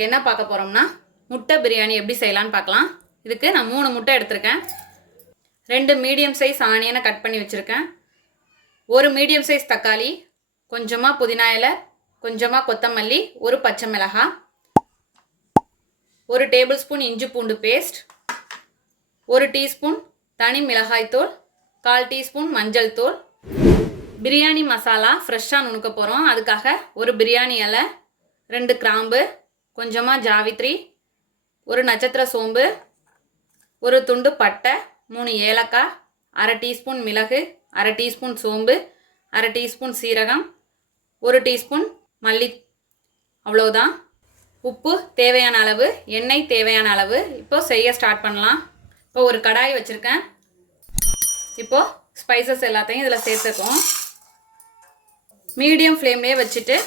இன்னைக்கு என்ன பார்க்க போகிறோம்னா முட்டை பிரியாணி எப்படி செய்யலான்னு பார்க்கலாம். இதுக்கு நான் 3 முட்டை எடுத்திருக்கேன். 2 மீடியம் சைஸ் ஆனியனை கட் பண்ணி வச்சுருக்கேன். 1 மீடியம் சைஸ் தக்காளி, கொஞ்சமாக புதினா இலை, கொஞ்சமாக கொத்தமல்லி, 1 பச்சை மிளகாய், 1 டேபிள் ஸ்பூன் இஞ்சி பூண்டு பேஸ்ட், 1 டீஸ்பூன் தனி மிளகாய்த்தூள், 1/4 டீஸ்பூன் மஞ்சள் தூள், பிரியாணி மசாலா ஃப்ரெஷ்ஷாக நுணுக்க போகிறோம். அதுக்காக 1 பிரியாணி இலை, 2 கிராம்பு, கொஞ்சமாக ஜாவித்ரி, 1 நட்சத்திர சோம்பு, 1 துண்டு பட்டை, 3 ஏலக்காய், 1/2 டீஸ்பூன் மிளகு, 1/2 டீஸ்பூன் சோம்பு, 1/2 டீஸ்பூன் சீரகம், 1 டீஸ்பூன் மல்லி. அவ்வளோதான். உப்பு தேவையான அளவு, எண்ணெய் தேவையான அளவு. இப்போ செய்ய ஸ்டார்ட் பண்ணலாம். இப்போ ஒரு கடாய் வச்சுருக்கேன். இப்போது ஸ்பைசஸ் எல்லாத்தையும் இதில் சேர்த்துக்குவோம். மீடியம் ஃப்ளேம்லேயே வச்சுட்டு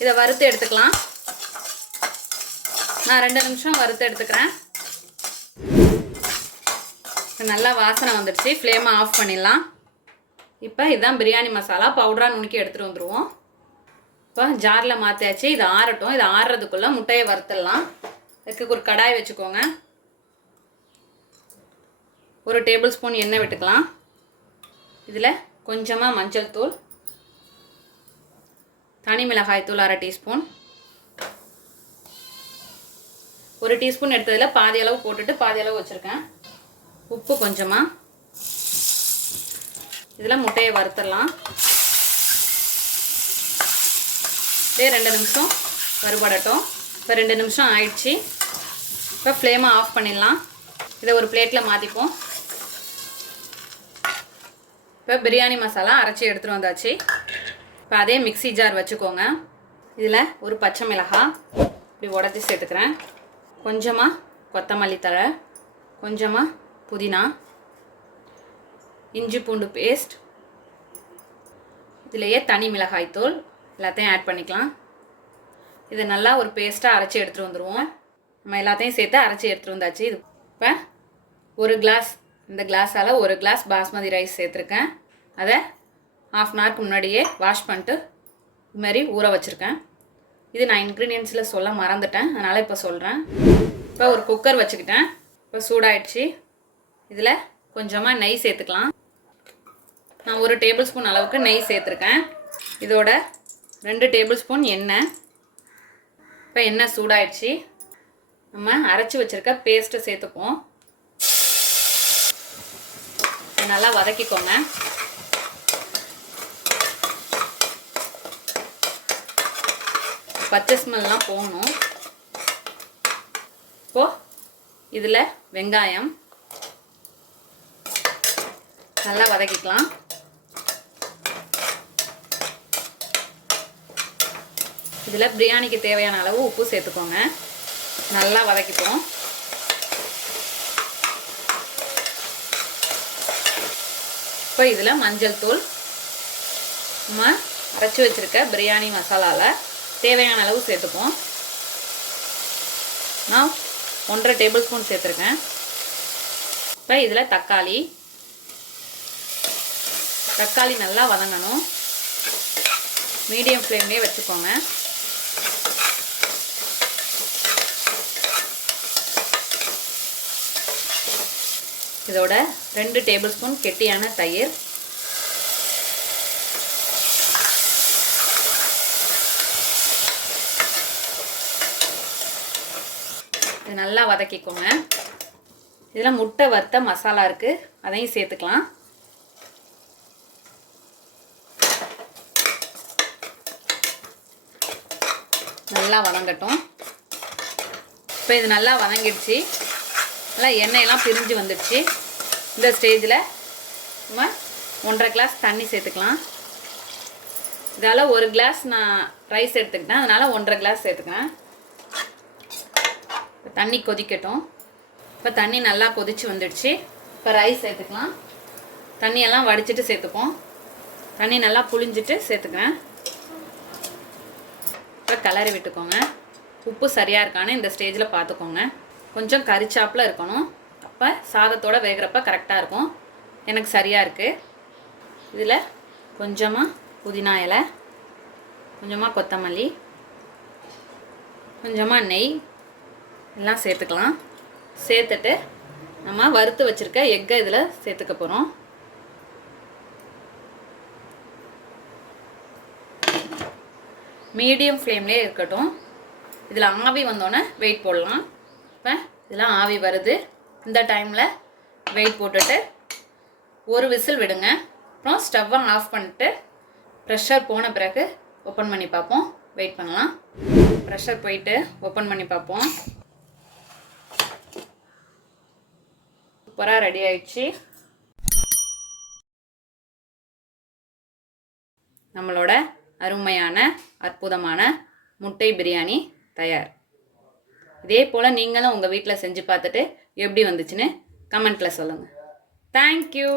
இதை வறுத்து எடுத்துக்கலாம். நான் 2 நிமிஷம் வறுத்து எடுத்துக்கிறேன். நல்லா வாசனை வந்துடுச்சு. ஃப்ளேமை ஆஃப் பண்ணிடலாம். இப்போ இதுதான் பிரியாணி மசாலா பவுடராக நுணுக்கி எடுத்துகிட்டு வந்துடுவோம். இப்போ ஜாரில் மாற்றியாச்சு. இது ஆறட்டும். இது ஆறுறதுக்குள்ளே முட்டையை வறுத்துடலாம். இதுக்கு ஒரு கடாய் வச்சுக்கோங்க. 1 டேபிள் ஸ்பூன் எண்ணெய் விட்டுக்கலாம். இதில் கொஞ்சமாக மஞ்சள் தூள், தனி மிளகாய் தூள் 1/2 டீஸ்பூன், 1 டீஸ்பூன் எடுத்ததில் பாதி அளவு போட்டுட்டு பாதி அளவு வச்சுருக்கேன். உப்பு கொஞ்சமாக. இதில் முட்டையை வறுத்துடலாம். இதே 2 நிமிஷம் வறுபடட்டும். இப்போ 2 நிமிஷம் ஆயிடுச்சு. இப்போ ஃப்ளேமை ஆஃப் பண்ணிடலாம். இதை ஒரு பிளேட்டில் மாற்றிப்போம். இப்போ பிரியாணி மசாலா அரைச்சி எடுத்துகிட்டு வந்தாச்சு. இப்போ அதே மிக்ஸி ஜார் வச்சுக்கோங்க. இதில் 1 பச்சை மிளகாய் இப்படி உடச்சி சேர்த்துக்கிறேன். கொஞ்சமாக கொத்தமல்லி தழை, கொஞ்சமாக புதினா, இஞ்சி பூண்டு பேஸ்ட், இதிலையே தனி மிளகாய்த்தூள் எல்லாத்தையும் ஆட் பண்ணிக்கலாம். இதை நல்லா ஒரு பேஸ்ட்டாக அரைச்சி எடுத்துகிட்டு வந்துடுவோம். நம்ம எல்லாத்தையும் சேர்த்து அரைச்சி எடுத்துகிட்டு வந்தாச்சு. இது இப்போ 1 கிளாஸ், இந்த கிளாஸால் 1 கிளாஸ் பாஸ்மதி ரைஸ் சேர்த்துருக்கேன். அதை 1/2 அன் ஹவருக்கு முன்னாடியே வாஷ் பண்ணிட்டு இதுமாரி ஊற வச்சுருக்கேன். இது நான் இன்க்ரீடியன்ஸில் சொல்ல மறந்துட்டேன், அதனால் இப்போ சொல்கிறேன். இப்போ ஒரு குக்கர் வச்சுக்கிட்டேன். இப்போ சூடாயிடுச்சு. இதில் கொஞ்சமாக நெய் சேர்த்துக்கலாம். நான் 1 டேபிள் ஸ்பூன் அளவுக்கு நெய் சேர்த்துருக்கேன். இதோட 2 டேபிள் ஸ்பூன் எண்ணெய். இப்போ எண்ணெய் சூடாயிடுச்சு. நம்ம அரைச்சி வச்சுருக்க பேஸ்ட்டை சேர்த்துப்போம். நல்லா வதக்கிக்கோங்க. பச்சை ஸ்மெல்லாம் போகணும். இப்போது இதில் வெங்காயம் நல்லா வதக்கிக்கலாம். இதில் பிரியாணிக்கு தேவையான அளவு உப்பு சேர்த்துக்கோங்க. நல்லா வதக்கிப்போம். இப்போ இதில் மஞ்சள் தூள், நம்ம அரைச்சி வச்சுருக்க பிரியாணி மசாலாவில் தேவையான அளவு சேர்த்துப்போம். நான் 1/2 டேபிள் ஸ்பூன் சேர்த்துருக்கேன். இப்போ இதில் தக்காளி நல்லா வதங்கணும். மீடியம் ஃப்ளேம்லேயே வச்சுக்கோங்க. இதோட 2 டேபிள் ஸ்பூன் கெட்டியான தயிர், இது நல்லா வதக்கிக்கோங்க. இதில் முட்டை வறுத்த மசாலா இருக்குது, அதையும் சேர்த்துக்கலாம். நல்லா வதங்கட்டும். இப்போ இது நல்லா வதங்கிடுச்சு. நல்லா எண்ணெயெல்லாம் பிரிஞ்சு வந்துடுச்சு. இந்த ஸ்டேஜில் நம்ம 1/2 கிளாஸ் தண்ணி சேர்த்துக்கலாம். இதால் 1 கிளாஸ் நான் ரைஸ் எடுத்துக்கிட்டேன், அதனால் 1/2 கிளாஸ் சேர்த்துக்கிறேன். இப்போ தண்ணி கொதிக்கட்டும். இப்போ தண்ணி நல்லா கொதிச்சு வந்துடுச்சு. இப்போ ரைஸ் சேர்த்துக்கலாம். தண்ணியெல்லாம் வடிச்சிட்டு சேர்த்துப்போம். தண்ணி நல்லா புளிஞ்சிட்டு சேர்த்துக்கிறேன். இப்போ கிளறி விட்டுக்கோங்க. உப்பு சரியாக இருக்கான்னு இந்த ஸ்டேஜில் பார்த்துக்கோங்க. கொஞ்சம் கரிச்சாப்பில் இருக்கணும். அப்போ சாதத்தோடு வேகிறப்ப கரெக்டாக இருக்கும். எனக்கு சரியாக இருக்குது. இதில் கொஞ்சமாக புதினா இலை, கொஞ்சமாக கொத்தமல்லி, கொஞ்சமாக நெய், எல்லாம் சேர்த்துக்கலாம். சேர்த்துட்டு நம்ம வறுத்து வச்சுருக்க எக்கை இதில் சேர்த்துக்க போகிறோம். மீடியம் ஃப்ளேம்லேயே இருக்கட்டும். இதில் ஆவி வந்தோடனே வெயிட் போடலாம். இப்போ இதில் ஆவி வருது. இந்த டைமில் வெயிட் போட்டுட்டு ஒரு விசில் விடுங்க. அப்புறம் ஸ்டவ்வை ஆஃப் பண்ணிட்டு ப்ரெஷர் போன பிறகு ஓப்பன் பண்ணி பார்ப்போம். வெயிட் பண்ணலாம். ப்ரெஷர் போயிட்டு ஓப்பன் பண்ணி பார்ப்போம். சூப்பராக ரெடி ஆயிடுச்சு. நம்மளோட அருமையான அற்புதமான முட்டை பிரியாணி தயார். இதே போல் நீங்களும் உங்கள் வீட்டில் செஞ்சு பார்த்துட்டு எப்படி வந்துச்சுன்னு கமெண்ட்டில் சொல்லுங்கள். தேங்க்யூ.